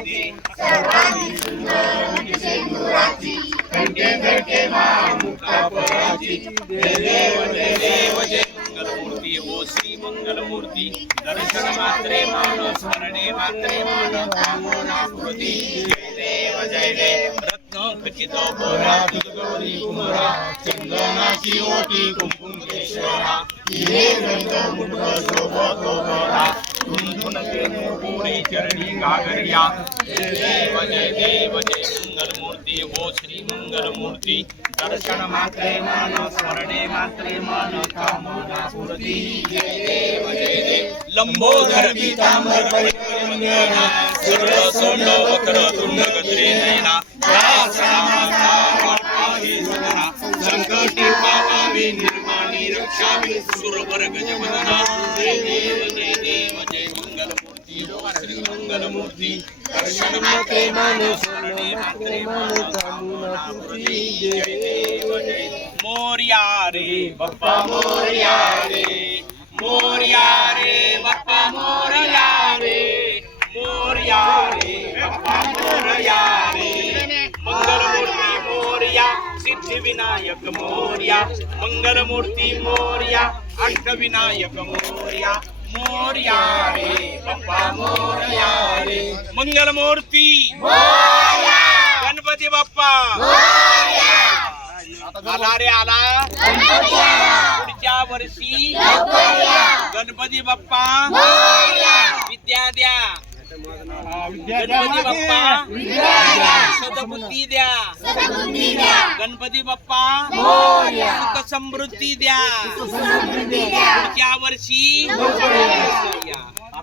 फुलाची सर्वांगी सुंदर सिंदुराची कंठे धडके मुक्ता फळाची जय देव जय देव जय मंगलमूर्ती ओ श्री मंगलमूर्ती दर्शन मात्रे मान स्मरणे मात्रे मान कामना स्मृती जय देव रत्न खचित भरा गौरी कुमरा चंदनाची ओटी कुंकुम केशरा हिरे रंग मुठ शोभत भरा धुंधुन पेनु पुरी चरणी गागरिया जय देव जय मंगलमूर्ती ओ श्री मंगलमूर्ती दर्शन मात्रे मान स्मरणे मात्रे मान कामना स्मृती जय देव लंबोदर पीतांबर परिवंदना सुर सोंड वक्र तुंड गत्रे नयना संकटी पावावी निर्माणी रक्षावी सुरवर गजवदना जय देव जय मंगलमूर्ती श्री मंगलमूर्ती दर्शन मात्रे मान स्मरणे मात्रे मान कामना स्मृती जय देव जय मोरया रे बाप्पा मोरया रे बाप्पा मोरया रे बाप्पा मोरया रे मंगलमूर्ती मोरया सिद्धिविनायक मोरया मंगलमूर्ती मोरया अष्टविनायक मोरया रे बाप्पा मोरया रे मंगलमूर्ती मोरया गणपती बाप्पा आला रे आला पुढच्या वर्षी गणपती बाप्पा विद्या द्या गणपती बाप्पा सदबुद्धी द्या गणपती बाप्पा सुख समृद्धी द्या पुढच्या वर्षी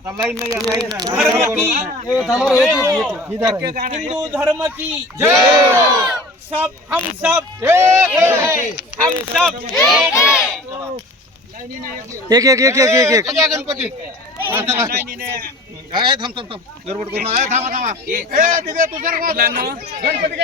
धर्म की हिंदू धर्म की सब हम सब एक गणपती थांब गडबड करून थांबा गणपती